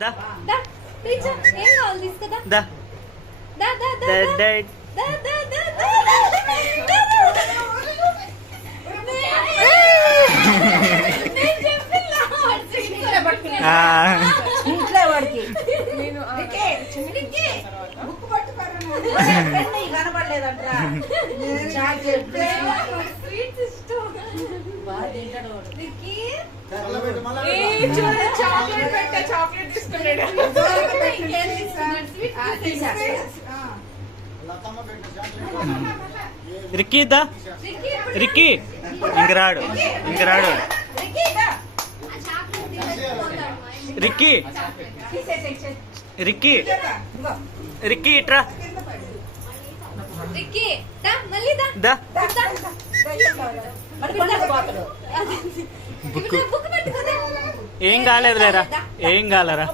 దా దా teacher ఏం కావాలి తీసుకుదా దా దా దా దా దా దా దా దా దా ఇంట్లో వాడికి నేను బుక్ పట్టుకోరా కనపడలేదంటరా చాక్లెట్ స్వీట్స్ ఇష్టం బాగా తింటాడు వాడు. చాక్లెట్ పెట్టా చాక్లెట్ తీసుకున్నాడు రిక్కీ దా రిక్కీ ఇంక రాడు రిక్కీ రిక్కీ రిక్కీ ఇట్రా రిక్కీ దా మళ్ళీ దా దా మరి కొనకపోతాడు. బుక్ పట్టుకోదా ఏం కాలేదు లేరా ఏం కాలేరా